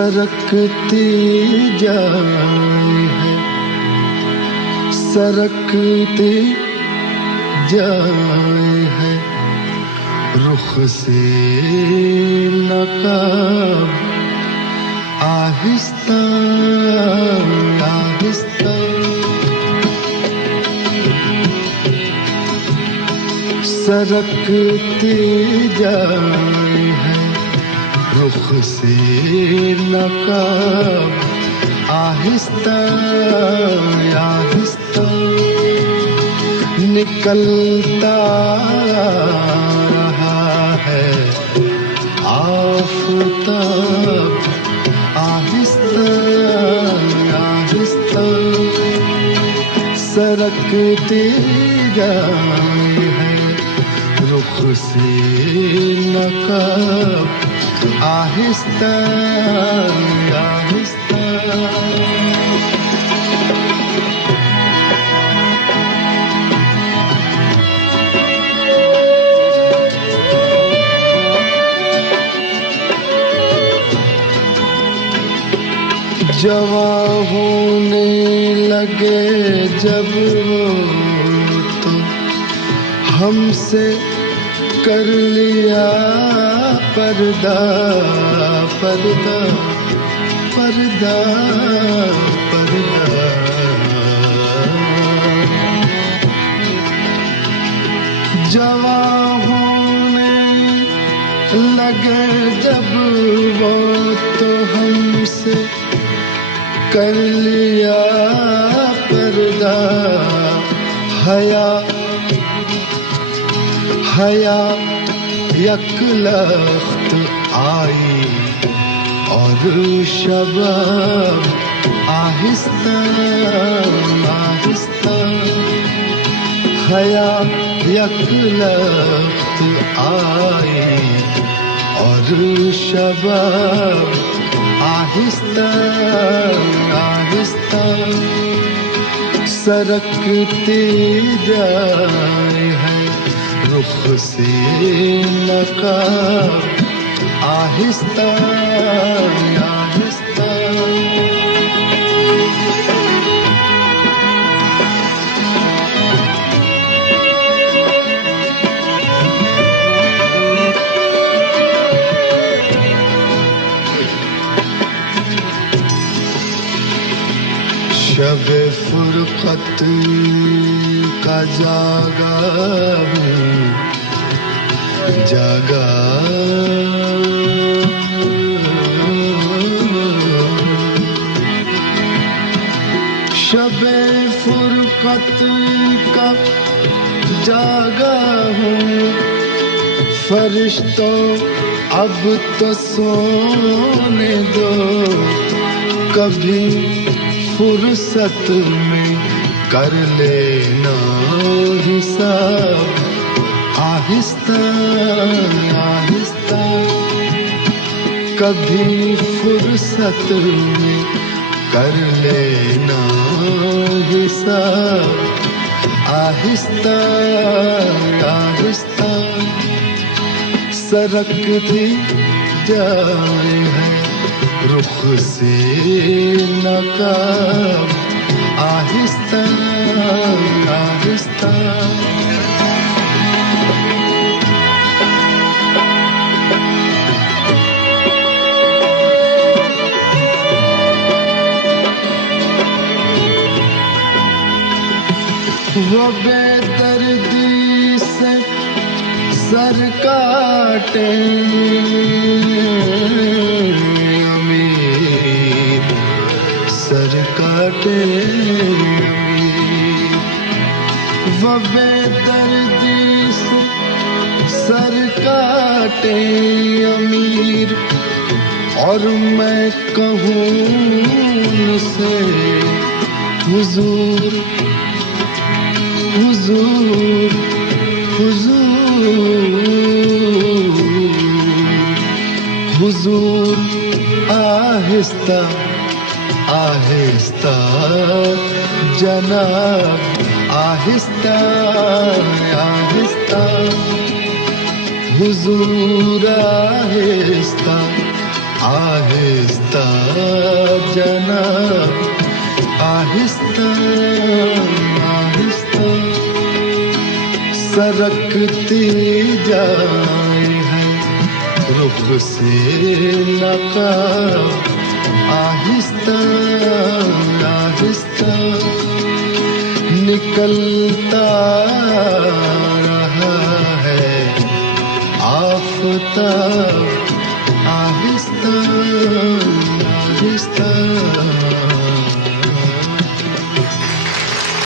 सरकती जाए है, सरकती जाए है, रुख से नकाब आहिस्ता आहिस्ता। सरकती जाए है, रुख से नकाब आहिस्ता आहिस्ता। निकलता रहा है आफताब आहिस्ता आहिस्ता। सरकती जाए है, रुख से नकाब आहिस्ता आहिस्ता। जवां होने लगे जब वो तो हमसे कर लिया पर्दा पर्दा पर्दा पर्दा। जवां होने लगे जब वो तो हमसे कर लिया पर्दा। हया हया यकलख्त आई और शबाब आहिस्ता आहिस्ता। हया यकलख्त आई और शबाब आहिस्ता आहिस्ता। सरकती जाए है, रुख से नकाब आहिस्ता आहिस्ता। शब फुरकत का जागा हूँ जागा। शब फुरकत का जागा हूँ, फरिश्तों अब तो सोने दो। कभी फुर्सत में कर लेना हिसाब आहिस्ता आहिस्ता। कभी फुर्सत में कर लेना हिसाब आहिस्ता आहिस्ता। सरकती जाए है, रुख से नकाब आहिस्ता आहिस्ता। वो बेदर्दी से सर काटे अमीर, सर काटे अमीर। वो बेदर्दी से सर काटे अमीर, और मैं कहूँ उनसे हुजूर हुजूर हुजूर हुजूर। आहिस्ता आहिस्ता जनाब आहिस्ता आहिस्ता। हुजूर आहिस्ता आहिस्ता जनाब, आहिस्ता आहिस्ता सरकती जाए है रुख से नकाब, आहिस्ता आहिस्ता निकलता रहा है आफताब।